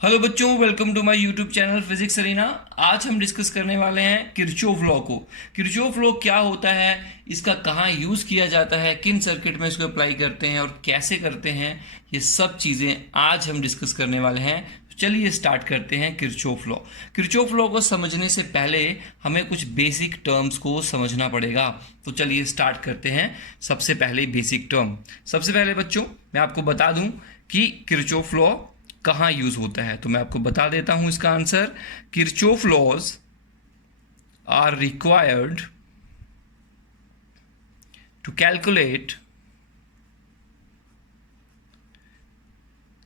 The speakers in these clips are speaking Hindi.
हेलो बच्चों, welcome to my YouTube channel physics arena. आज हम डिस्कस करने वाले हैं किरचॉफ लॉ को। किरचॉफ लॉ क्या होता है, इसका कहाँ यूज़ किया जाता है, किन सर्किट में इसको अप्लाई करते हैं और कैसे करते हैं, ये सब चीज़ें आज हम डिस्कस करने वाले हैं। तो चलिए स्टार्ट करते हैं किरचॉफ लॉ। किरचॉफ लॉ को समझने से पहले हमें कुछ बेसिक टर्म्स को समझना पड़ेगा। तो चलिए स्टार्ट करते हैं। सबसे पहले बेसिक टर्म, सबसे पहले बच्चों मैं आपको बता दूं कि किरचॉफ लॉ कहाँ यूज होता है। तो मैं आपको बता देता हूं इसका answer. Kirchhoff laws are required to calculate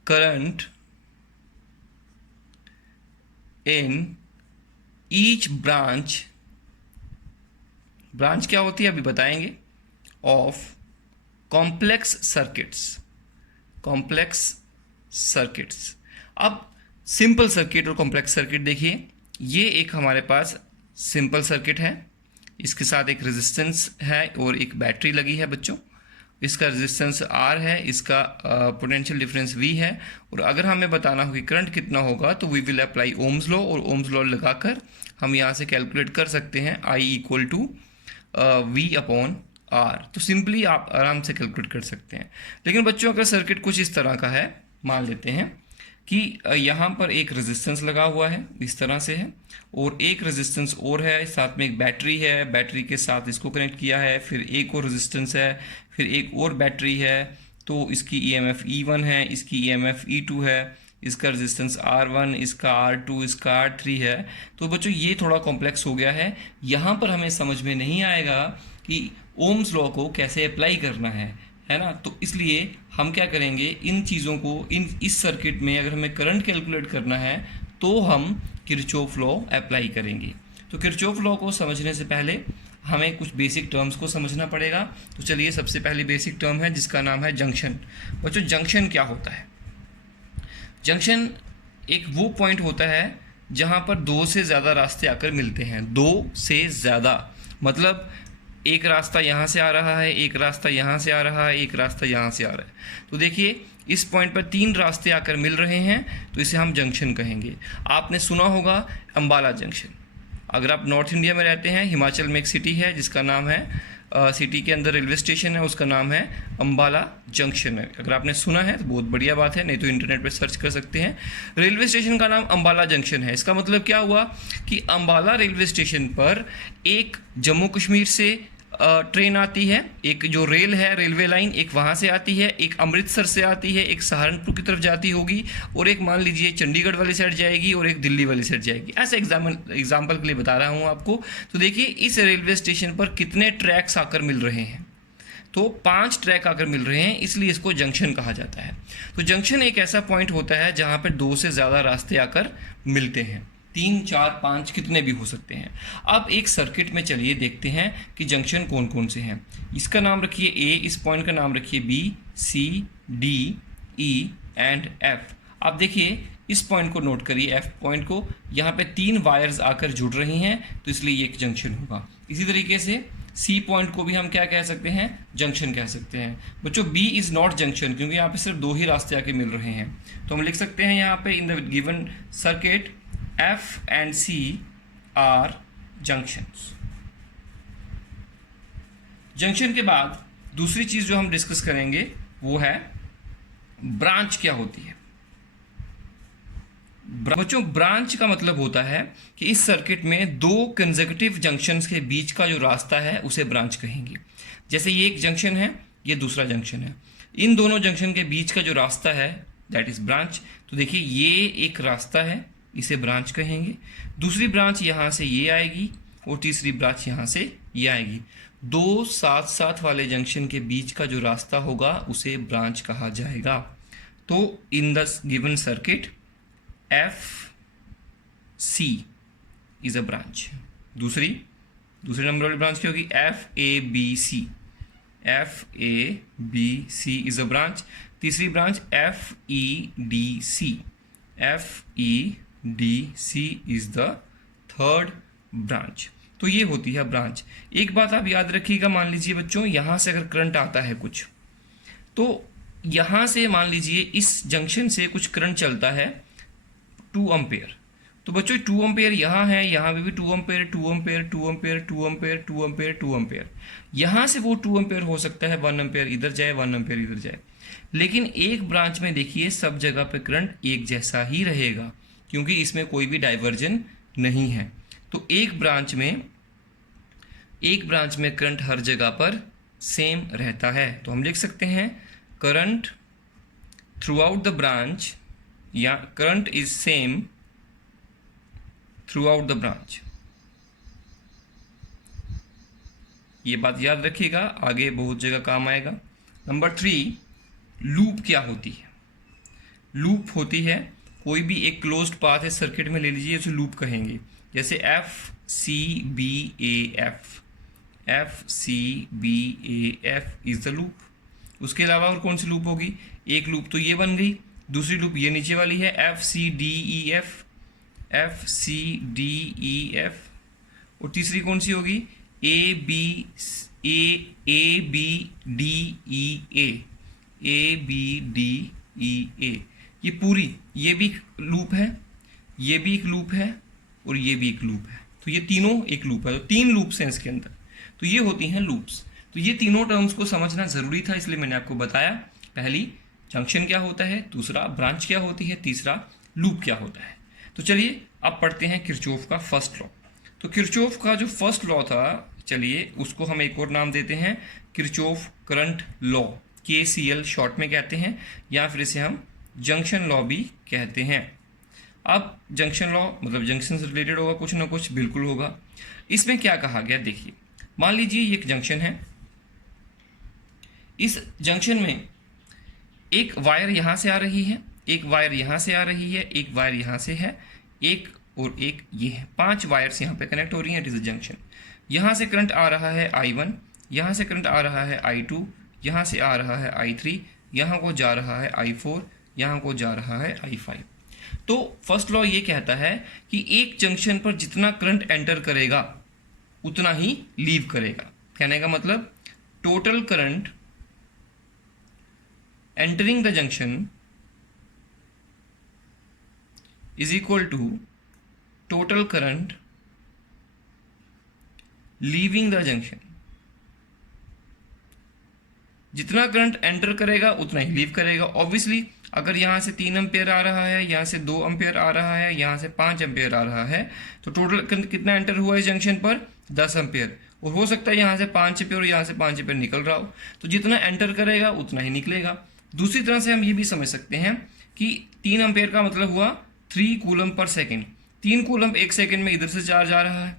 current in each branch क्या होती है अभी बताएंगे, ऑफ कॉम्प्लेक्स सर्किट्स। अब सिंपल सर्किट और कॉम्प्लेक्स सर्किट देखिए, ये एक हमारे पास सिंपल सर्किट है, इसके साथ एक रेजिस्टेंस है और एक बैटरी लगी है बच्चों। इसका रेजिस्टेंस R है, इसका पोटेंशियल डिफरेंस V है, और अगर हमें बताना हो कि करंट कितना होगा तो we will apply Ohm's law, और ओम्स लॉ लगाकर हम यहाँ से कैलकुलेट कर सकते हैं I इक्वल टू V/R। तो सिंपली आप आराम से कैलकुलेट कर सकते हैं। लेकिन बच्चों अगर सर्किट कुछ इस तरह का है, मान लेते हैं कि यहाँ पर एक रेजिस्टेंस लगा हुआ है, इस तरह से है, और एक रेजिस्टेंस और है, साथ में एक बैटरी है, बैटरी के साथ इसको कनेक्ट किया है, फिर एक और रेजिस्टेंस है, फिर एक और बैटरी है। तो इसकी EMF E1 है, इसकी EMF E2 है, इसका रेजिस्टेंस R1, इसका R2, इसका R3 है। तो बच्चों ये थोड़ा कॉम्प्लेक्स हो गया है, यहाँ पर हमें समझ में नहीं आएगा कि ओम्स लॉ को कैसे अप्लाई करना है ना। तो इसलिए हम क्या करेंगे, इन चीज़ों को इस सर्किट में अगर हमें करंट कैलकुलेट करना है तो हम किरचॉफ लॉ अप्लाई करेंगे। तो किरचॉफ लॉ को समझने से पहले हमें कुछ बेसिक टर्म्स को समझना पड़ेगा। तो चलिए सबसे पहली बेसिक टर्म है जिसका नाम है जंक्शन। बच्चों जंक्शन क्या होता है? जंक्शन एक वो पॉइंट होता है जहाँ पर दो से ज़्यादा रास्ते आकर मिलते हैं। दो से ज़्यादा मतलब एक रास्ता यहाँ से आ रहा है, एक रास्ता यहाँ से आ रहा है, एक रास्ता यहाँ से आ रहा है। तो देखिए इस पॉइंट पर तीन रास्ते आकर मिल रहे हैं, तो इसे हम जंक्शन कहेंगे। आपने सुना होगा अम्बाला जंक्शन। अगर आप नॉर्थ इंडिया में रहते हैं, हिमाचल में एक सिटी है जिसका नाम है सिटी के अंदर रेलवे स्टेशन है, उसका नाम है अम्बाला जंक्शन है। अगर आपने सुना है तो बहुत बढ़िया बात है, नहीं तो इंटरनेट पर सर्च कर सकते हैं। रेलवे स्टेशन का नाम अम्बाला जंक्शन है। इसका मतलब क्या हुआ कि अम्बाला रेलवे स्टेशन पर एक जम्मू कश्मीर से ट्रेन आती है, एक जो रेल है, रेलवे लाइन एक वहाँ से आती है, एक अमृतसर से आती है, एक सहारनपुर की तरफ जाती होगी, और एक मान लीजिए चंडीगढ़ वाली साइड जाएगी और एक दिल्ली वाली साइड जाएगी। ऐसे एग्जाम्पल के लिए बता रहा हूँ आपको। तो देखिए इस रेलवे स्टेशन पर कितने ट्रैक्स आकर मिल रहे हैं, तो 5 ट्रैक आकर मिल रहे हैं, इसलिए इसको जंक्शन कहा जाता है। तो जंक्शन एक ऐसा पॉइंट होता है जहाँ पर 2 से ज़्यादा रास्ते आकर मिलते हैं, 3, 4, 5 कितने भी हो सकते हैं। अब एक सर्किट में चलिए देखते हैं कि जंक्शन कौन कौन से हैं। इसका नाम रखिए A, इस पॉइंट का नाम रखिए B, C, D, E and F। आप देखिए इस पॉइंट को नोट करिए, F पॉइंट को। यहाँ पे 3 वायर्स आकर जुड़ रही हैं, तो इसलिए ये एक जंक्शन होगा। इसी तरीके से C पॉइंट को भी हम क्या कह सकते हैं, जंक्शन कह सकते हैं। बच्चों B इज़ नॉट जंक्शन, क्योंकि यहाँ पे सिर्फ 2 ही रास्ते आके मिल रहे हैं। तो हम लिख सकते हैं यहाँ पे in the given circuit F and C are junctions। Junction के बाद दूसरी चीज जो हम डिस्कस करेंगे वो है ब्रांच क्या होती है। बच्चों ब्रांच का मतलब होता है कि इस सर्किट में 2 कंसेक्यूटिव जंक्शंस के बीच का जो रास्ता है उसे ब्रांच कहेंगे। जैसे ये एक जंक्शन है, ये दूसरा जंक्शन है, इन दोनों जंक्शन के बीच का जो रास्ता है दैट इज ब्रांच। तो देखिए ये एक रास्ता है, इसे ब्रांच कहेंगे। दूसरी ब्रांच यहाँ से ये आएगी और तीसरी ब्रांच यहाँ से ये आएगी। 2 साथ साथ वाले जंक्शन के बीच का जो रास्ता होगा उसे ब्रांच कहा जाएगा। तो in the given circuit FC is a branch. दूसरे नंबर वाली ब्रांच क्या होगी, FABC इज अ ब्रांच। तीसरी branch FEDC is the third branch. तो ये होती है ब्रांच। एक बात आप याद रखिएगा, मान लीजिए बच्चों यहाँ से अगर करंट आता है कुछ, तो यहाँ से मान लीजिए इस जंक्शन से कुछ करंट चलता है 2 एम्पेयर। तो बच्चों 2 एम्पेयर यहाँ है, यहाँ पे भी 2 ampere, 2 ampere, 2 ampere, 2 ampere, 2 ampere, 2 ampere. यहाँ से वो 2 एम्पेयर हो सकता है, 1 एम्पेयर इधर जाए, 1 एम्पेयर इधर जाए। लेकिन एक ब्रांच में देखिए सब जगह पे करंट एक जैसा ही रहेगा, क्योंकि इसमें कोई भी डाइवर्जन नहीं है। तो एक ब्रांच में करंट हर जगह पर सेम रहता है। तो हम लिख सकते हैं current throughout the branch, या current is same throughout the branch. ये बात याद रखिएगा, आगे बहुत जगह काम आएगा। नंबर 3, लूप क्या होती है? लूप होती है कोई भी एक क्लोज्ड पाथ है सर्किट में, ले लीजिए, उसे लूप कहेंगे। जैसे FCBAF इज द लूप। उसके अलावा और कौन सी लूप होगी? एक लूप तो ये बन गई, दूसरी लूप ये नीचे वाली है FCDEF, और तीसरी कौन सी होगी? ABDEA। ये पूरी, ये भी एक लूप है, ये भी एक लूप है, और ये भी एक लूप है। तो ये तीनों एक लूप है। तो 3 लूप्स हैं इसके अंदर। तो ये होती हैं लूप्स। तो ये तीनों टर्म्स को समझना ज़रूरी था, इसलिए मैंने आपको बताया। पहली जंक्शन क्या होता है, दूसरा ब्रांच क्या होती है, तीसरा लूप क्या होता है। तो चलिए अब पढ़ते हैं किरचॉफ का फर्स्ट लॉ। तो किरचॉफ का जो फर्स्ट लॉ था, चलिए उसको हम एक और नाम देते हैं Kirchhoff current law, KCL short में कहते हैं, या फिर इसे हम जंक्शन लॉ भी कहते हैं। अब जंक्शन लॉ मतलब जंक्शन से रिलेटेड होगा, कुछ ना कुछ बिल्कुल होगा। इसमें क्या कहा गया देखिए, मान लीजिए ये एक जंक्शन है। इस जंक्शन में एक वायर यहाँ से आ रही है, एक वायर यहाँ से आ रही है, एक वायर यहाँ से है, एक और एक ये है। 5 वायर्स यहाँ पे कनेक्ट हो रही हैं। It is a junction. यहाँ से करंट आ रहा है I1, यहाँ से करंट आ रहा है I2, यहाँ से आ रहा है I3, यहाँ को जा रहा है I4, यहाँ को जा रहा है I5। तो फर्स्ट लॉ ये कहता है कि एक जंक्शन पर जितना करंट एंटर करेगा उतना ही लीव करेगा। कहने का मतलब total current entering the junction is equal to total current leaving the junction. जितना करंट एंटर करेगा उतना ही लीव करेगा। ऑब्वियसली अगर यहाँ से 3 एम्पेयर आ रहा है, यहाँ से 2 एम्पेयर आ रहा है, यहाँ से 5 एम्पेयर आ रहा है, तो टोटल करंट कितना एंटर हुआ इस जंक्शन पर? 10 एम्पेयर। और हो सकता है यहाँ से 5 एम्पेयर और यहाँ से 5 एम्पेयर निकल रहा हो। तो जितना एंटर करेगा उतना ही निकलेगा। दूसरी तरह से हम ये भी समझ सकते हैं कि 3 एम्पेयर का मतलब हुआ 3 coulomb per second. 3 coulomb 1 second में इधर से चार्ज आ रहा है,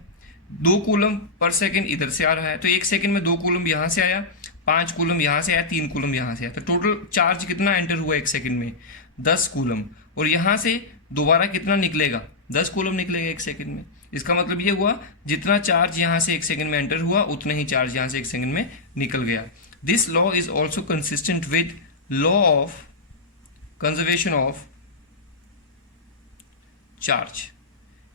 2 कूलम पर सेकेंड इधर से आ रहा है। तो 1 सेकेंड में 2 कूलम यहाँ से आया, 5 कूलम यहाँ से आया, 3 कूलम यहाँ से आया। तो टोटल चार्ज कितना एंटर हुआ 1 सेकेंड में? 10 कूलम। और यहाँ से दोबारा कितना निकलेगा? 10 कूलम निकलेगा 1 सेकेंड में। इसका मतलब ये हुआ जितना चार्ज यहाँ से 1 सेकेंड में एंटर हुआ उतना ही चार्ज यहाँ से 1 सेकेंड में निकल गया। This law is also consistent with law of conservation of charge.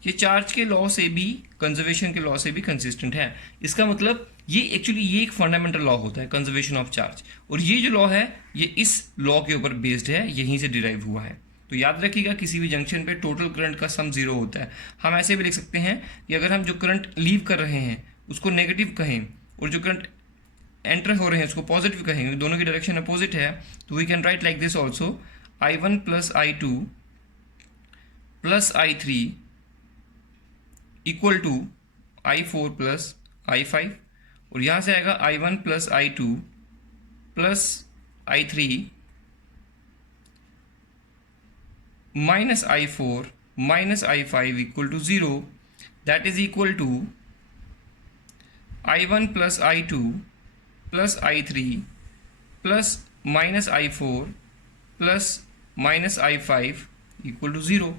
ये चार्ज के लॉ से भी, कंजर्वेशन के लॉ से भी कंसिस्टेंट है। इसका मतलब ये एक्चुअली ये एक फंडामेंटल लॉ होता है कंजर्वेशन ऑफ चार्ज, और ये जो लॉ है ये इस लॉ के ऊपर बेस्ड है, यहीं से डिराइव हुआ है। तो याद रखिएगा किसी भी जंक्शन पे टोटल करंट का सम 0 होता है। हम ऐसे भी लिख सकते हैं कि अगर हम जो करंट लीव कर रहे हैं उसको नेगेटिव कहें और जो करंट एंटर हो रहे हैं उसको पॉजिटिव कहेंगे, दोनों की डायरेक्शन अपोजिट है, तो we can write like this also, I1 plus I2 plus I3 equal to I4 plus I5। और यहाँ से आएगा I1 plus I2 plus I3 minus I4 minus I5 equal to 0। That is equal to I1 plus I2 plus I3 plus minus I4 plus minus I5 equal to 0।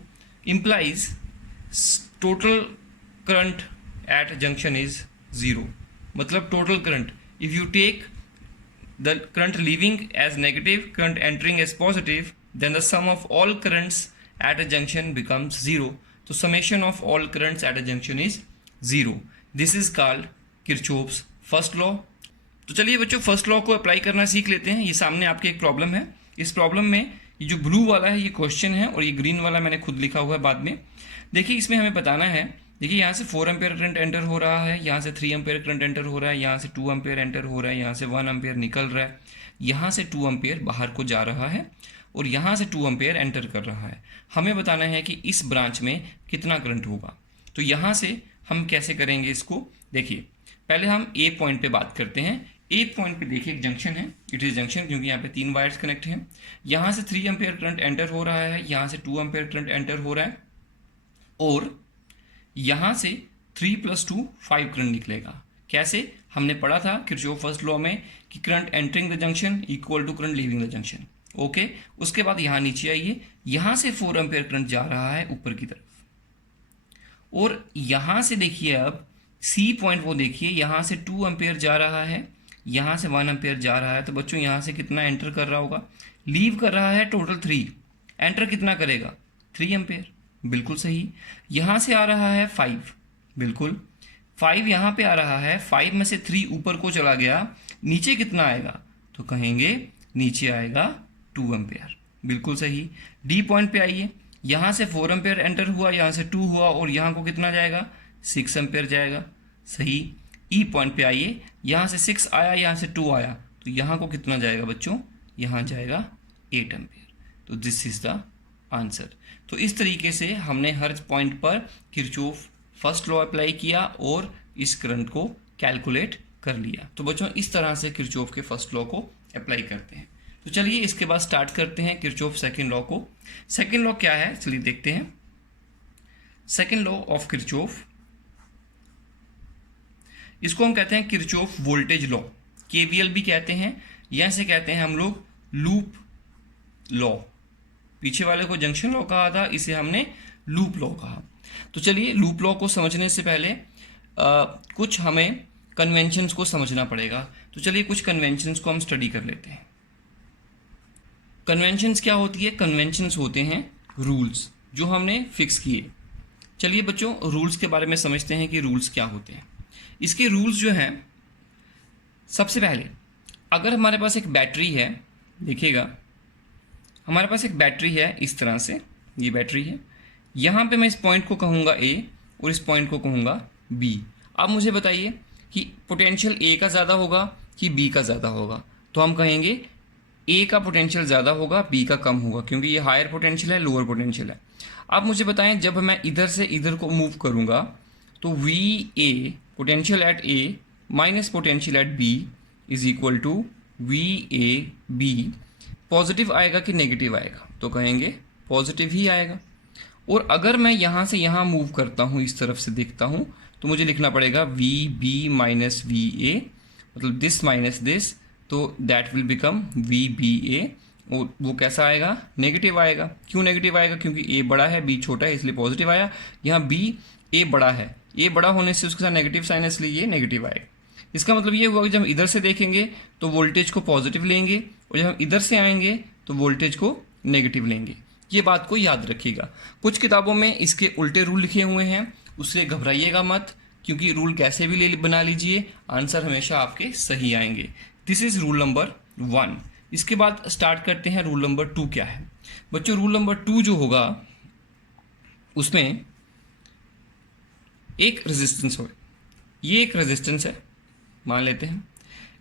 implies total current at junction is 0। मतलब total current, if you take the current leaving as negative, current entering as positive, then the sum of all currents at a junction becomes 0। तो summation of all currents at a junction is 0। This is called Kirchhoff's first law। तो चलिए बच्चों फर्स्ट लॉ को अप्लाई करना सीख लेते हैं। ये सामने आपके एक प्रॉब्लम है। इस प्रॉब्लम में ये जो ब्लू वाला है ये क्वेश्चन है और ये ग्रीन वाला मैंने खुद लिखा हुआ है बाद में। देखिए इसमें हमें बताना है, देखिए यहाँ से 4 एम्पेयर करंट एंटर हो रहा है, यहाँ से 3 एम्पेयर करंट एंटर हो रहा है, यहाँ से 2 एम्पेयर एंटर हो रहा है, यहाँ से 1 एम्पेयर निकल रहा है, यहाँ से 2 एम्पेयर बाहर को जा रहा है और यहाँ से 2 एम्पेयर एंटर कर रहा है। हमें बताना है कि इस ब्रांच में कितना करंट होगा। तो यहाँ से हम कैसे करेंगे इसको, देखिए पहले हम ए पॉइंट पे बात करते हैं। ए पॉइंट पे देखिए एक जंक्शन है, इट इज जंक्शन क्योंकि यहाँ पे 3 वायर्स कनेक्ट हैं। यहाँ से 3 एम्पेयर करंट एंटर हो रहा है, यहाँ से 2 एम्पेयर करंट एंटर हो रहा है और यहाँ से 3 + 2 5 करंट निकलेगा। कैसे, हमने पढ़ा था किरचॉफ फर्स्ट लॉ में कि current entering the junction equal to current leaving the junction. Okay, उसके बाद यहाँ नीचे आइए, यहाँ से 4 एम्पेयर करंट जा रहा है ऊपर की तरफ और यहाँ से देखिए अब सी पॉइंट वो देखिए, यहाँ से 2 एम्पेयर जा रहा है, यहाँ से 1 एम्पेयर जा रहा है। तो बच्चों यहाँ से कितना एंटर कर रहा होगा, लीव कर रहा है टोटल 3, एंटर कितना करेगा 3 एम्पेयर, बिल्कुल सही। यहाँ से आ रहा है 5, बिल्कुल 5 यहाँ पे आ रहा है, 5 में से 3 ऊपर को चला गया, नीचे कितना आएगा, तो कहेंगे नीचे आएगा 2 एम्पेयर, बिल्कुल सही। डी पॉइंट पे आइए, यहाँ से 4 एम्पेयर एंटर हुआ, यहाँ से 2 हुआ और यहाँ को कितना जाएगा 6 एम्पेयर जाएगा, सही। ई पॉइंट पे आइए, यहाँ से 6 आया, यहाँ से 2 आया, तो यहाँ को कितना जाएगा बच्चों, यहाँ जाएगा 8 एम्पेयर। तो दिस इज द आंसर। तो इस तरीके से हमने हर पॉइंट पर किरचॉफ फर्स्ट लॉ अप्लाई किया और इस करंट को कैलकुलेट कर लिया। तो बच्चों इस तरह से किरचॉफ के फर्स्ट लॉ को अप्लाई करते हैं। तो चलिए इसके बाद स्टार्ट करते हैं किरचॉफ सेकंड लॉ को। सेकंड लॉ क्या है, चलिए देखते हैं। सेकंड लॉ ऑफ किरचॉफ, इसको हम कहते हैं किरचॉफ वोल्टेज लॉ, केवीएल भी कहते हैं, या से कहते हैं हम लोग लूप लॉ। पीछे वाले को जंक्शन लॉ कहा था, इसे हमने लूप लॉ कहा। तो चलिए लूप लॉ को समझने से पहले कुछ हमें कन्वेंशंस को समझना पड़ेगा। तो चलिए कुछ कन्वेंशंस को हम स्टडी कर लेते हैं। कन्वेंशंस क्या होती है, कन्वेंशंस होते हैं रूल्स जो हमने फिक्स किए। चलिए बच्चों रूल्स के बारे में समझते हैं कि रूल्स क्या होते हैं। इसके रूल्स जो हैं, सबसे पहले अगर हमारे पास एक बैटरी है, देखिएगा हमारे पास एक बैटरी है, इस तरह से ये बैटरी है, यहाँ पे मैं इस पॉइंट को कहूँगा ए और इस पॉइंट को कहूँगा बी। अब मुझे बताइए कि पोटेंशियल ए का ज़्यादा होगा कि बी का ज़्यादा होगा। तो हम कहेंगे ए का पोटेंशियल ज़्यादा होगा, बी का कम होगा, क्योंकि ये हायर पोटेंशियल है, लोअर पोटेंशियल है। अब मुझे बताएं जब मैं इधर से इधर को मूव करूँगा तो V A potential at A minus potential at B is equal to V A B. Positive आएगा कि नेगेटिव आएगा, तो कहेंगे पॉजिटिव ही आएगा। और अगर मैं यहाँ से यहाँ मूव करता हूँ, इस तरफ से देखता हूँ, तो मुझे लिखना पड़ेगा V B minus V A, मतलब दिस माइनस दिस, तो that will become V B A. और वो कैसा आएगा, नेगेटिव आएगा। क्यों नेगेटिव आएगा, क्योंकि ए बड़ा है बी छोटा है, इसलिए पॉजिटिव आया। यहाँ बी ए बड़ा है, ए बड़ा होने से उसके साथ नेगेटिव साइन है, इसलिए ये नेगेटिव आएगा। इसका मतलब ये हुआ कि जब हम इधर से देखेंगे तो वोल्टेज को पॉजिटिव लेंगे और जब हम इधर से आएंगे तो वोल्टेज को नेगेटिव लेंगे। ये बात को याद रखिएगा। कुछ किताबों में इसके उल्टे रूल लिखे हुए हैं, उससे घबराइएगा मत, क्योंकि रूल कैसे भी ले बना लीजिए, आंसर हमेशा आपके सही आएंगे। This is rule number 1। इसके बाद स्टार्ट करते हैं रूल नंबर 2 क्या है। बच्चों रूल नंबर 2 जो होगा उसमें एक रेजिस्टेंस हो, ये एक रेजिस्टेंस है मान लेते हैं।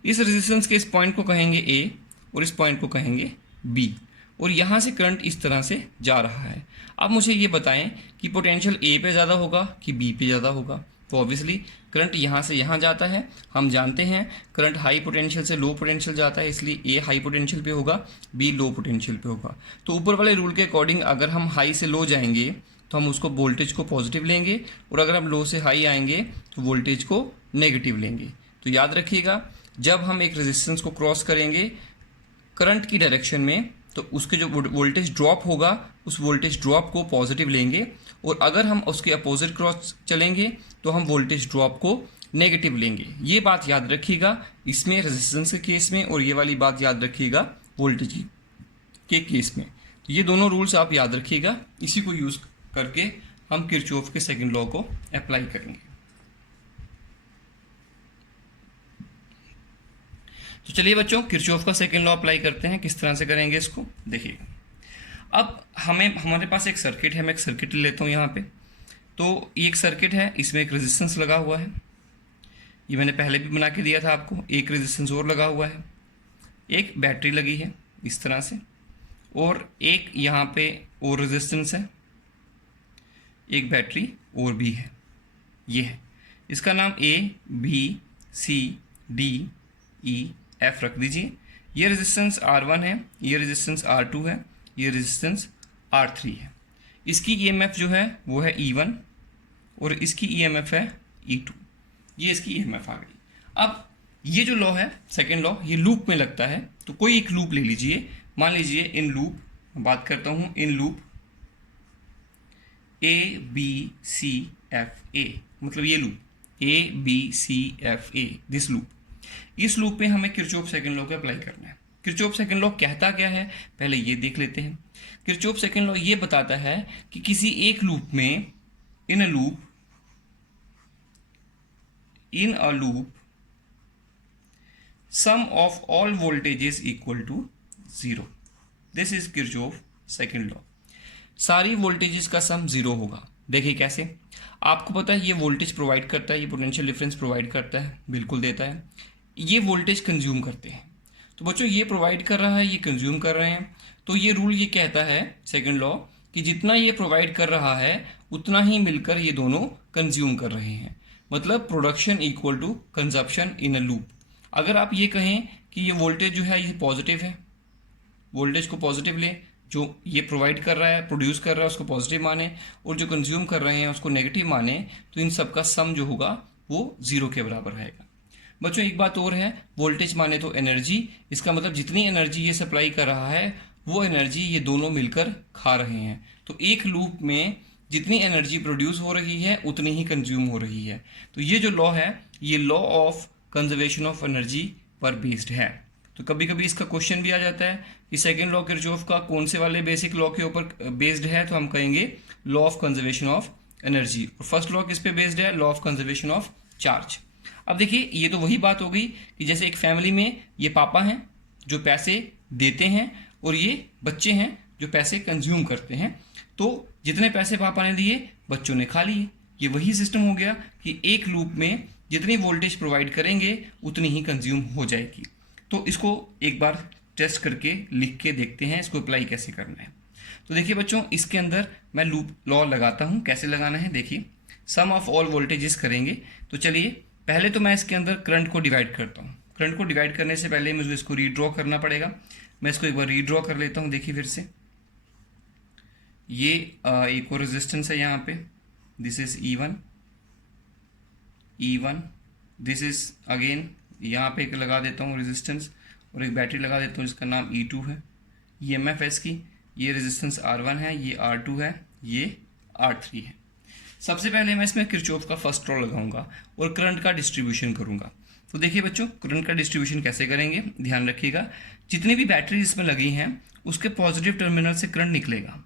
इस रेजिस्टेंस के इस पॉइंट को कहेंगे ए और इस पॉइंट को कहेंगे बी, और यहाँ से करंट इस तरह से जा रहा है। अब मुझे ये बताएं कि पोटेंशियल ए पे ज़्यादा होगा कि बी पे ज़्यादा होगा। तो ऑब्वियसली करंट यहाँ से यहाँ जाता है, हम जानते हैं करंट हाई पोटेंशियल से लो पोटेंशियल जाता है, इसलिए ए हाई पोटेंशियल पे होगा, बी लो पोटेंशियल पे होगा। तो ऊपर वाले रूल के अकॉर्डिंग अगर हम हाई से लो जाएंगे तो हम उसको वोल्टेज को पॉजिटिव लेंगे, और अगर हम लो से हाई आएंगे तो वोल्टेज को नेगेटिव लेंगे। तो याद रखिएगा जब हम एक रेजिस्टेंस को क्रॉस करेंगे करंट की डायरेक्शन में, तो उसके जो वोल्टेज ड्रॉप होगा उस वोल्टेज ड्रॉप को पॉजिटिव लेंगे, और अगर हम उसके अपोजिट क्रॉस चलेंगे तो हम वोल्टेज ड्रॉप को नेगेटिव लेंगे। ये बात याद रखिएगा इसमें रेजिस्टेंस के केस में, और ये वाली बात याद रखिएगा वोल्टेज के केस में। तो ये दोनों रूल्स आप याद रखिएगा, इसी को यूज़ करके हम किरचॉफ के सेकंड लॉ को अप्लाई करेंगे। तो चलिए बच्चों किरचॉफ का सेकंड लॉ अप्लाई करते हैं। किस तरह से करेंगे इसको देखिए। अब हमारे पास एक सर्किट है, मैं एक सर्किट ले लेता हूँ यहाँ पे। तो ये एक सर्किट है, इसमें एक रेजिस्टेंस लगा हुआ है, ये मैंने पहले भी बना के दिया था आपको। एक रेजिस्टेंस और लगा हुआ है, एक बैटरी लगी है इस तरह से, और एक यहाँ पे और रेजिस्टेंस है, एक बैटरी और भी है, ये है। इसका नाम ABCDEF रख दीजिए। ये रेजिस्टेंस R1 है, ये रेजिस्टेंस R2 है, ये रेजिस्टेंस R3 है। इसकी EMF जो है वो है E1 और इसकी EMF है E2। ये इसकी EMF आ गई। अब ये जो लॉ है, सेकेंड लॉ, ये लूप में लगता है। तो कोई एक लूप ले लीजिए, मान लीजिए इन लूप, बात करता हूँ इन लूप ABCFA, मतलब ये लूप ABCFA, दिस लूप। इस लूप में हमें किरचॉफ सेकंड लॉ को अप्लाई करना है। किरचॉफ सेकंड लॉ कहता क्या है, पहले ये देख लेते हैं। किरचॉफ सेकंड लॉ ये बताता है कि किसी एक लूप में, in a loop sum of all voltages equal to 0। This is Kirchhoff second law. सारी वोल्टेजेस का सम 0 होगा। देखिए कैसे, आपको पता है ये वोल्टेज प्रोवाइड करता है, ये पोटेंशियल डिफरेंस प्रोवाइड करता है, बिल्कुल देता है। ये वोल्टेज कंज्यूम करते हैं। तो बच्चों ये प्रोवाइड कर रहा है, ये कंज्यूम कर रहे हैं। तो ये रूल ये कहता है सेकंड लॉ कि जितना ये प्रोवाइड कर रहा है उतना ही मिलकर ये दोनों कंज्यूम कर रहे हैं। मतलब production equal to consumption in a loop. अगर आप ये कहें कि ये वोल्टेज जो है ये पॉजिटिव है, वोल्टेज को पॉजिटिव लें, जो ये प्रोवाइड कर रहा है, प्रोड्यूस कर रहा है, उसको पॉजिटिव माने, और जो कंज्यूम कर रहे हैं उसको नेगेटिव माने, तो इन सब का सम जो होगा वो 0 के बराबर रहेगा। बच्चों एक बात और है, वोल्टेज माने तो एनर्जी, इसका मतलब जितनी एनर्जी ये सप्लाई कर रहा है वो एनर्जी ये दोनों मिलकर खा रहे हैं। तो एक लूप में जितनी एनर्जी प्रोड्यूस हो रही है उतनी ही कंज्यूम हो रही है। तो ये जो लॉ है, ये law of conservation of energy पर बेस्ड है। तो कभी कभी इसका क्वेश्चन भी आ जाता है कि सेकेंड लॉ किरचॉफ का कौन से वाले बेसिक लॉ के ऊपर बेस्ड है, तो हम कहेंगे law of conservation of energy. और फर्स्ट लॉ किस पे बेस्ड है, law of conservation of charge. अब देखिए ये तो वही बात हो गई कि जैसे एक फैमिली में ये पापा हैं जो पैसे देते हैं और ये बच्चे हैं जो पैसे कंज्यूम करते हैं। तो जितने पैसे पापा ने दिए बच्चों ने खा लिए। ये वही सिस्टम हो गया कि एक लूप में जितनी वोल्टेज प्रोवाइड करेंगे उतनी ही कंज्यूम हो जाएगी। तो इसको एक बार टेस्ट करके लिख के देखते हैं इसको अप्लाई कैसे करना है। तो देखिए बच्चों, इसके अंदर मैं लूप लॉ लगाता हूँ। कैसे लगाना है देखिए, सम ऑफ ऑल वोल्टेजेस करेंगे। तो चलिए पहले तो मैं इसके अंदर करंट को डिवाइड करता हूँ। करंट को डिवाइड करने से पहले मुझे इसको रीड्रॉ करना पड़ेगा। मैं इसको एक बार रीड्रॉ कर लेता हूँ। देखिए फिर से ये एक और रेजिस्टेंस है यहाँ पे, this is E1, this is again यहाँ पे एक लगा देता हूँ रेजिस्टेंस, और एक बैटरी लगा देता हूँ जिसका नाम E2 है। EMF है इसकी, ये रेजिस्टेंस R1 है, ये R2 है, ये R3 है। सबसे पहले मैं इसमें किरचॉफ का फर्स्ट लॉ लगाऊंगा और करंट का डिस्ट्रीब्यूशन करूंगा। तो देखिए बच्चों, करंट का डिस्ट्रीब्यूशन कैसे करेंगे, ध्यान रखिएगा। जितनी भी बैटरी इसमें लगी हैं उसके पॉजिटिव टर्मिनल से करंट निकलेगा।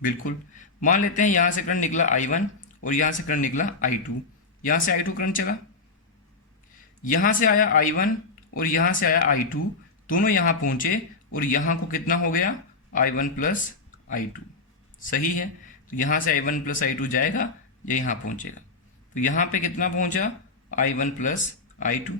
बिल्कुल, मान लेते हैं यहाँ से करंट निकला I1 और यहाँ से करंट निकला I2। यहाँ से I2 करंट चला, यहाँ से आया I1 और यहाँ से आया I2, दोनों यहाँ पहुँचे और यहाँ को कितना हो गया I1 प्लस I2। सही है, तो यहाँ से I1 प्लस I2 जाएगा, ये यहाँ पहुँचेगा। तो यहाँ पे कितना पहुँचा I1 प्लस I2।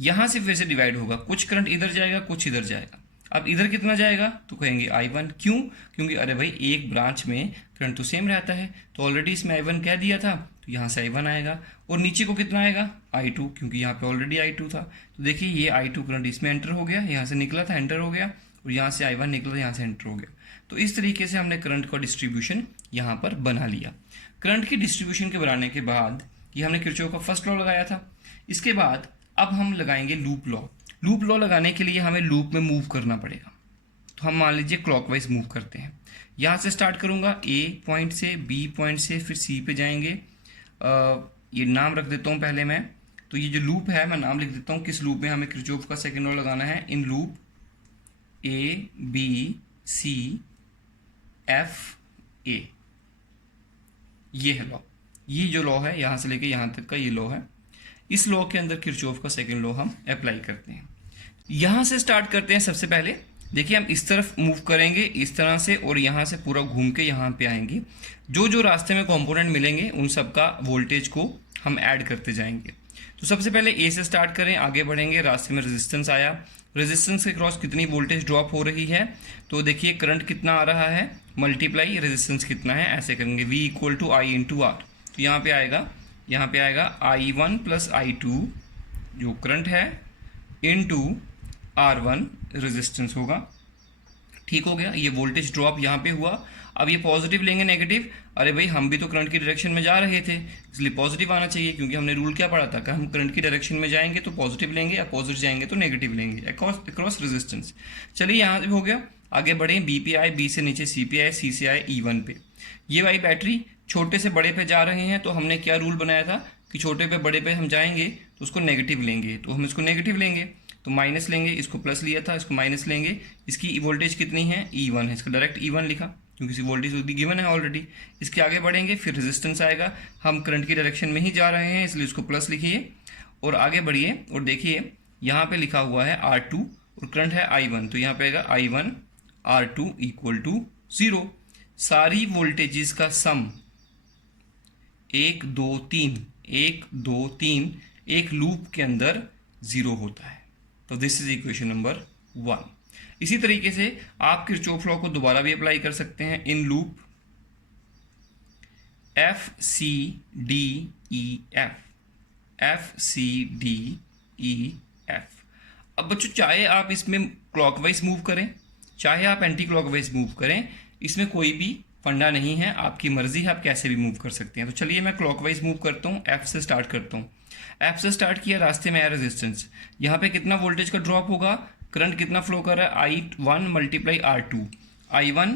यहाँ से फिर से डिवाइड होगा, कुछ करंट इधर जाएगा कुछ इधर जाएगा। अब इधर कितना जाएगा तो कहेंगे I1। क्यों, क्योंकि अरे भाई एक ब्रांच में करंट तो सेम रहता है, तो ऑलरेडी इसमें I1 कह दिया था, तो यहाँ से I1 आएगा। और नीचे को कितना आएगा I2, क्योंकि यहाँ पे ऑलरेडी I2 था। तो देखिए ये I2 करंट इसमें एंटर हो गया, यहाँ से निकला था एंटर हो गया, और यहाँ से I1 निकला था यहाँ से एंटर हो गया। तो इस तरीके से हमने करंट का डिस्ट्रीब्यूशन यहाँ पर बना लिया। करंट की डिस्ट्रीब्यूशन के बनाने के बाद ये हमने किरचॉफ का फर्स्ट लॉ लगाया था। इसके बाद अब हम लगाएंगे लूप लॉ। लूप लॉ लगाने के लिए हमें लूप में मूव करना पड़ेगा। तो हम मान लीजिए क्लॉकवाइज मूव करते हैं। यहाँ से स्टार्ट करूँगा A पॉइंट से, B पॉइंट से, फिर C पे जाएंगे। ये नाम रख देता हूँ पहले मैं। तो ये जो लूप है मैं नाम लिख देता हूँ किस लूप में हमें किरचॉफ का सेकंड लॉ लगाना है। इन लूप ABCFA, ये है लॉ। ये जो लॉ है यहाँ से लेके यहाँ तक का ये लॉ है। इस लॉ के अंदर किरचॉफ का सेकंड लॉ हम अप्लाई करते हैं। यहाँ से स्टार्ट करते हैं सबसे पहले। देखिए हम इस तरफ मूव करेंगे इस तरह से और यहाँ से पूरा घूम के यहाँ पे आएंगे। जो जो रास्ते में कंपोनेंट मिलेंगे उन सब का वोल्टेज को हम ऐड करते जाएंगे। तो सबसे पहले ए से स्टार्ट करें, आगे बढ़ेंगे, रास्ते में रेजिस्टेंस आया, रेजिस्टेंस के क्रॉस कितनी वोल्टेज ड्रॉप हो रही है, तो देखिए करंट कितना आ रहा है मल्टीप्लाई रेजिस्टेंस कितना है, ऐसे करेंगे V equal to I into R. तो यहाँ पे आएगा I1 प्लस I2 जो करंट है इंटू R1 रेजिस्टेंस होगा। ठीक हो गया, ये वोल्टेज ड्रॉप यहाँ पे हुआ। अब ये पॉजिटिव लेंगे नेगेटिव, अरे भाई हम भी तो करंट की डायरेक्शन में जा रहे थे इसलिए पॉजिटिव आना चाहिए, क्योंकि हमने रूल क्या पढ़ा था कि हम करंट की डायरेक्शन में जाएंगे तो पॉजिटिव लेंगे, अपोजिट जाएंगे तो नेगेटिव लेंगे अक्रॉस रेजिस्टेंस। चलिए यहाँ पे हो गया, आगे बढ़े बी पे आए, बी से नीचे सी पे आए, सी से आए E1 पे। ये भाई बैटरी छोटे से बड़े पे जा रहे हैं, तो हमने क्या रूल बनाया था कि छोटे पे बड़े पे हम जाएंगे तो उसको नेगेटिव लेंगे, तो हम इसको नेगेटिव लेंगे तो माइनस लेंगे, इसको प्लस लिया था इसको माइनस लेंगे। इसकी वोल्टेज कितनी है E1 है, इसका डायरेक्ट E1 लिखा क्योंकि इसकी वोल्टेज गिवन है ऑलरेडी। इसके आगे बढ़ेंगे फिर रेजिस्टेंस आएगा, हम करंट की डायरेक्शन में ही जा रहे हैं इसलिए इसको प्लस लिखिए और आगे बढ़िए और देखिए यहाँ पे लिखा हुआ है R2 और करंट है I1, तो यहाँ पे आएगा I1 R2 इक्वल टू 0। सारी वोल्टेजेस का सम 1 2 3 1 2 3 एक लूप के अंदर 0 होता है। तो दिस इज इक्वेशन नंबर 1। इसी तरीके से आप किरचॉफ लॉ को दोबारा भी अप्लाई कर सकते हैं in loop F C D E F। अब बच्चों चाहे आप इसमें क्लॉकवाइज मूव करें चाहे आप एंटी क्लॉकवाइज मूव करें, इसमें कोई भी फंडा नहीं है, आपकी मर्जी है, आप कैसे भी मूव कर सकते हैं। तो चलिए मैं क्लॉकवाइज मूव करता हूँ, F से स्टार्ट करता हूँ। F से स्टार्ट किया, रास्ते में आया रेजिस्टेंस, यहाँ पे कितना वोल्टेज का ड्रॉप होगा, करंट कितना फ्लो कर रहा है I1 multiply R2, I1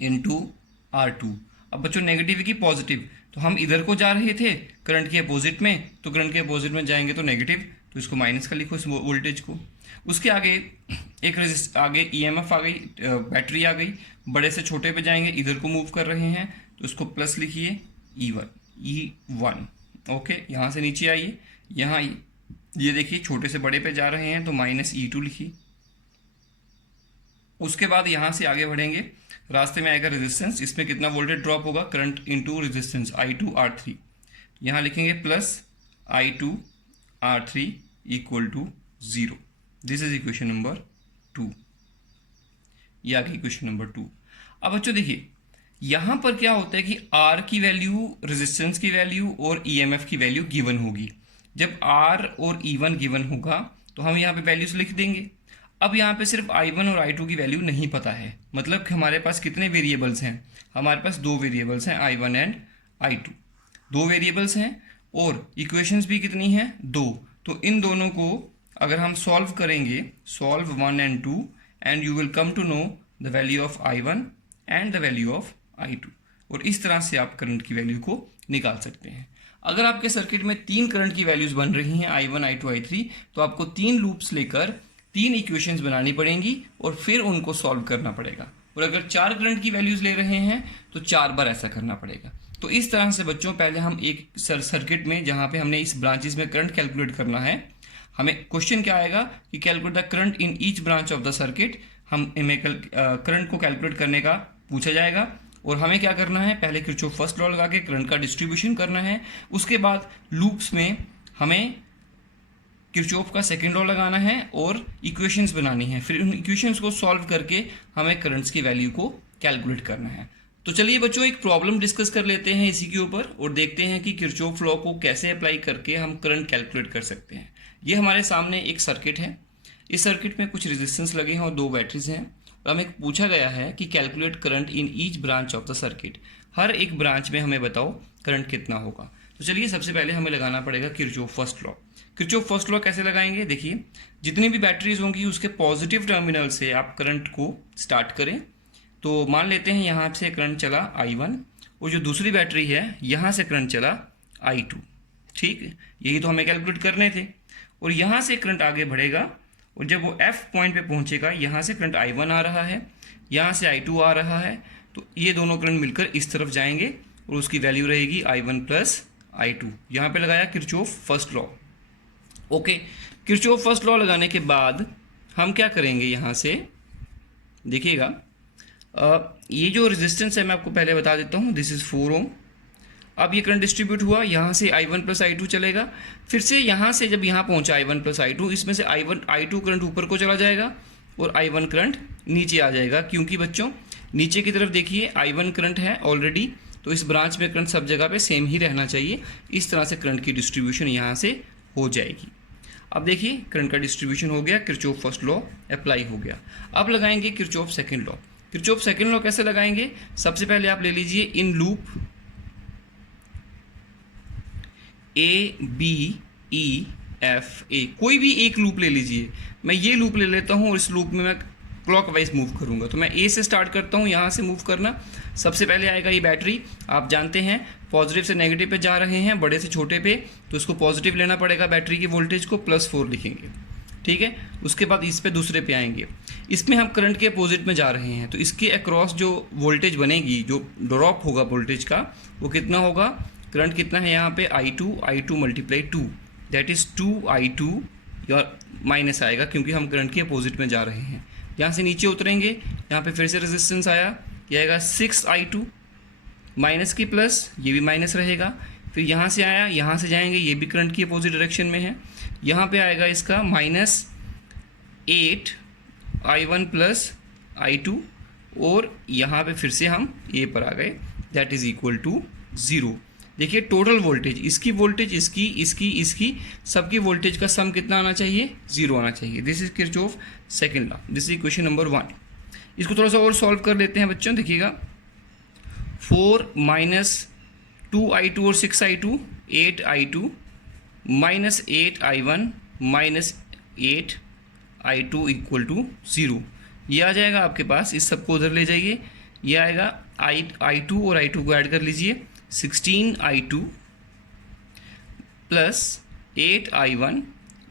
into R2। अब बच्चों नेगेटिव की पॉजिटिव, तो हम इधर को जा रहे थे करंट के अपोजिट में, तो करंट के अपोजिट में जाएंगे तो नेगेटिव, तो इसको माइनस का लिखो इस वोल्टेज को। उसके आगे आगे EMF आ गई, बैटरी आ गई, बड़े से छोटे पे जाएंगे, इधर को मूव कर रहे हैं तो इसको प्लस लिखिए E1। ओके, यहाँ से नीचे आइए, यहाँ ये देखिए छोटे से बड़े पे जा रहे हैं तो माइनस E2 लिखिए। उसके बाद यहाँ से आगे बढ़ेंगे, रास्ते में आएगा रेजिस्टेंस, इसमें कितना वोल्टेज ड्रॉप होगा, current into resistance I2 R3, यहाँ लिखेंगे plus I2 R3 equal to 0। This is equation number 2। ये आ गई इक्वेशन नंबर 2। अब बच्चों देखिए यहाँ पर क्या होता है कि R की वैल्यू, रेजिस्टेंस की वैल्यू और EMF की वैल्यू गिवन होगी। जब R और E1 गिवन होगा तो हम यहाँ पे वैल्यूज लिख देंगे। अब यहाँ पे सिर्फ I1 और I2 की वैल्यू नहीं पता है, मतलब कि हमारे पास कितने वेरिएबल्स हैं, हमारे पास 2 वेरिएबल्स हैं I1 एंड I2, 2 वेरिएबल्स हैं और इक्वेशंस भी कितनी हैं 2। तो इन दोनों को अगर हम सॉल्व करेंगे, solve 1 and 2 and you will come to know the value of I1 and the value of I2, और इस तरह से आप करंट की वैल्यू को निकाल सकते हैं। अगर आपके सर्किट में 3 करंट की वैल्यूज बन रही हैं I1 I2 I3, तो आपको 3 लूप्स लेकर 3 इक्वेशंस बनानी पड़ेंगी और फिर उनको सॉल्व करना पड़ेगा। और अगर 4 करंट की वैल्यूज ले रहे हैं तो 4 बार ऐसा करना पड़ेगा। तो इस तरह से बच्चों पहले हम एक सर्किट में जहाँ पे हमने इस ब्रांचेस में करंट कैलकुलेट करना है, हमें क्वेश्चन क्या आएगा कि calculate the current in each branch of the circuit, हमें करंट को कैलकुलेट करने का पूछा जाएगा और हमें क्या करना है, पहले किरचॉफ फर्स्ट लॉ लगा के करंट का डिस्ट्रीब्यूशन करना है। उसके बाद लूप्स में हमें किरचॉफ का सेकंड लॉ लगाना है और इक्वेशंस बनानी है, फिर उन इक्वेशंस को सॉल्व करके हमें करंट्स की वैल्यू को कैलकुलेट करना है। तो चलिए बच्चों एक प्रॉब्लम डिस्कस कर लेते हैं इसी के ऊपर और देखते हैं कि किरचॉफ लॉ को कैसे अप्लाई करके हम करंट कैलकुलेट कर सकते हैं। ये हमारे सामने एक सर्किट है, इस सर्किट में कुछ रेजिस्टेंस लगे हैं और 2 बैटरीज हैं और हमें पूछा गया है कि calculate current in each branch of the circuit, हर एक ब्रांच में हमें बताओ करंट कितना होगा। तो चलिए सबसे पहले हमें लगाना पड़ेगा Kirchhoff first law. Kirchhoff first law कैसे लगाएंगे, देखिए जितनी भी बैटरीज होंगी उसके पॉजिटिव टर्मिनल से आप करंट को स्टार्ट करें। तो मान लेते हैं यहाँ से करंट चला I1 और जो दूसरी बैटरी है यहाँ से करंट चला I2, ठीक है, यही तो हमें कैलकुलेट करने थे। और यहाँ से करंट आगे बढ़ेगा और जब वो F पॉइंट पे पहुँचेगा, यहाँ से करंट I1 आ रहा है, यहाँ से I2 आ रहा है, तो ये दोनों करंट मिलकर इस तरफ जाएंगे और उसकी वैल्यू रहेगी I1 प्लस I2। यहाँ पे लगाया Kirchhoff first law. Okay, Kirchhoff first law लगाने के बाद हम क्या करेंगे यहाँ से, देखिएगा ये जो रेजिस्टेंस है मैं आपको पहले बता देता हूँ, दिस इज़ 4 ओम। अब ये करंट डिस्ट्रीब्यूट हुआ, यहाँ से I1 प्लस I2 चलेगा, फिर से यहाँ से जब यहाँ पहुँचा I1 प्लस I2, इसमें से I2 करंट ऊपर को चला जाएगा और I1 करंट नीचे आ जाएगा, क्योंकि बच्चों नीचे की तरफ देखिए I1 करंट है ऑलरेडी, तो इस ब्रांच में करंट सब जगह पे सेम ही रहना चाहिए। इस तरह से करंट की डिस्ट्रीब्यूशन यहाँ से हो जाएगी। अब देखिए करंट का डिस्ट्रीब्यूशन हो गया, किरचॉफ फर्स्ट लॉ अप्लाई हो गया। अब लगाएंगे Kirchhoff second law. Kirchhoff second law कैसे लगाएंगे, सबसे पहले आप ले लीजिए इन लूप ABEFA, कोई भी एक लूप ले लीजिए। मैं ये लूप ले लेता हूँ और इस लूप में मैं क्लॉकवाइज मूव करूँगा। तो मैं A से स्टार्ट करता हूँ, यहाँ से मूव करना। सबसे पहले आएगा ये बैटरी, आप जानते हैं पॉजिटिव से नेगेटिव पे जा रहे हैं, बड़े से छोटे पे, तो इसको पॉजिटिव लेना पड़ेगा, बैटरी की वोल्टेज को +4 लिखेंगे, ठीक है। उसके बाद इस पे दूसरे पे आएंगे, इसमें हम करंट के अपोजिट में जा रहे हैं, तो इसके अक्रॉस जो वोल्टेज बनेगी, जो ड्रॉप होगा वोल्टेज का, वो कितना होगा, करंट कितना है यहाँ पे I2 multiply 2, that is 2I2, या माइनस आएगा क्योंकि हम करंट के अपोजिट में जा रहे हैं। यहाँ से नीचे उतरेंगे, यहाँ पे फिर से रेजिस्टेंस आया, ये आएगा 6I2 माइनस की प्लस, ये भी माइनस रहेगा। फिर यहाँ से आया, यहाँ से जाएंगे, ये भी करंट की अपोजिट डायरेक्शन में है, यहाँ पे आएगा इसका -8I1 प्लस I2, और यहाँ पे फिर से हम A पर आ गए, दैट इज़ इक्वल टू 0। देखिए टोटल वोल्टेज, इसकी वोल्टेज, इसकी सबकी वोल्टेज का सम कितना आना चाहिए, 0 आना चाहिए। This is Kirchhoff second law, this is equation number 1। इसको थोड़ा सा और सॉल्व कर लेते हैं बच्चों। देखिएगा 4 - 2I2 और 6I2, 8I2 -8I1 -8I2 equal to 0। ये आ जाएगा आपके पास, इस सबको उधर ले जाइए, ये आएगा I2 और I2 को ऐड कर लीजिए, 16I2 plus 8I1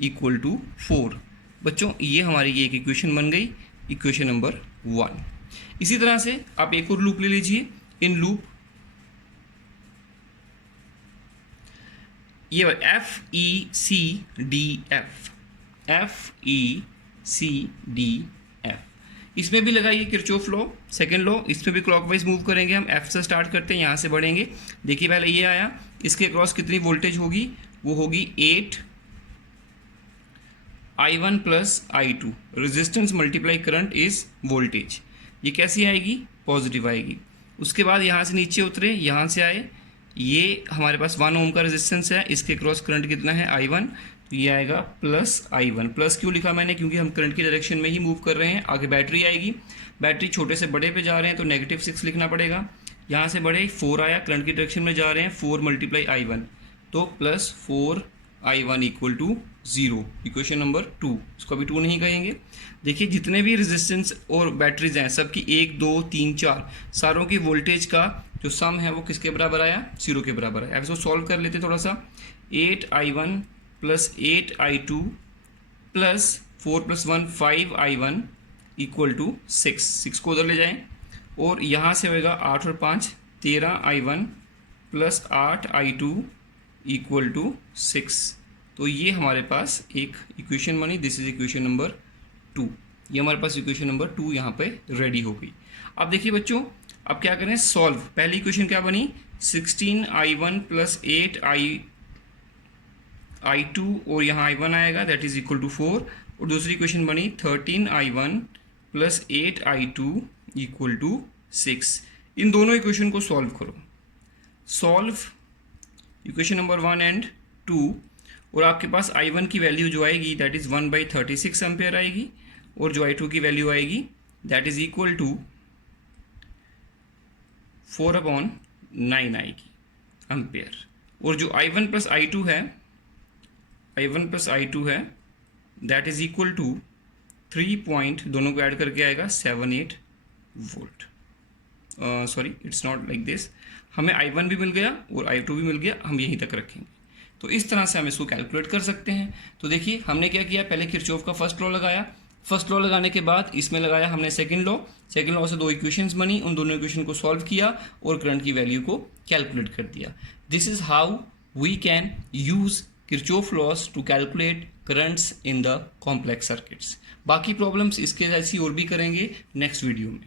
equal to 4। बच्चों ये हमारी ये एक इक्वेशन बन गई, इक्वेशन नंबर 1। इसी तरह से आप एक और लूप ले लीजिए, इन लूप ये FECDF, इसमें भी लगाइए किरचॉफ लॉ सेकंड लॉ। इसमें भी क्लॉकवाइज मूव करेंगे हम, F से स्टार्ट करते हैं, यहाँ से बढ़ेंगे। देखिए पहले ये आया, इसके क्रॉस कितनी वोल्टेज होगी, वो होगी 8I1 plus I2, resistance multiply current is voltage. ये कैसी आएगी, पॉजिटिव आएगी। उसके बाद यहाँ से नीचे उतरे, यहाँ से आए, ये हमारे पास 1 ओम का रेजिस्टेंस है, इसके क्रॉस करंट कितना है I1, तो ये आएगा +I1। प्लस क्यों लिखा मैंने, क्योंकि हम करंट की डायरेक्शन में ही मूव कर रहे हैं। आगे बैटरी आएगी, बैटरी छोटे से बड़े पे जा रहे हैं तो -6 लिखना पड़ेगा। यहाँ से बड़े 4 आया, करंट की डायरेक्शन में जा रहे हैं, 4 मल्टीप्लाई I1, तो +4I1 equal to 0, equation number 2। इसको अभी 2 नहीं कहेंगे। देखिए जितने भी रेजिस्टेंस और बैटरीज हैं, सबकी 1, 2, 3, 4 सारों की वोल्टेज का जो सम है वो किसके बराबर आया, 0 के बराबर आया। अब इसको सॉल्व कर लेते थोड़ा सा। 8I1 plus 8I2 plus 4 + 1 5I1 equal to 6 को उधर ले जाएं, और यहाँ से होएगा 8 और 5 13I1 plus 8I2 equal to 6। तो ये हमारे पास एक इक्वेशन बनी, दिस इज इक्वेशन नंबर 2। ये हमारे पास इक्वेशन नंबर 2 यहाँ पे रेडी हो गई। अब देखिए बच्चों, अब क्या करें, सॉल्व। पहली इक्वेशन क्या बनी, 16I1 प्लस 8I2 और यहाँ I1 आएगा, दैट इज इक्वल टू 4। और दूसरी इक्वेशन बनी 13I1 plus 8I2 equal to 6। इन दोनों इक्वेशन को सॉल्व करो। सॉल्व इक्वेशन नंबर 1 एंड 2, और आपके पास I1 की वैल्यू जो आएगी दैट इज़ 1/36 एम्पेयर आएगी, और जो I2 की वैल्यू आएगी दैट इज़ इक्वल टू 4/9 आएगी एम्पेयर। और जो I1 प्लस I2 है, दैट इज़ इक्वल टू 3 दोनों को ऐड करके आएगा 78 volt. Sorry, it's not like this, हमें I1 भी मिल गया और I2 भी मिल गया, हम यहीं तक रखेंगे। तो इस तरह से हम इसको कैलकुलेट कर सकते हैं। तो देखिए हमने क्या किया, पहले किरचॉफ का फर्स्ट लॉ लगाया, फर्स्ट लॉ लगाने के बाद इसमें लगाया हमने सेकंड लॉ से 2 इक्वेशंस बनी, उन दोनों इक्वेशन को सॉल्व किया और करंट की वैल्यू को कैलकुलेट कर दिया। This is how we can use Kirchhoff laws to calculate currents in the complex circuits. बाकी प्रॉब्लम्स इसके जैसी और भी करेंगे नेक्स्ट वीडियो में।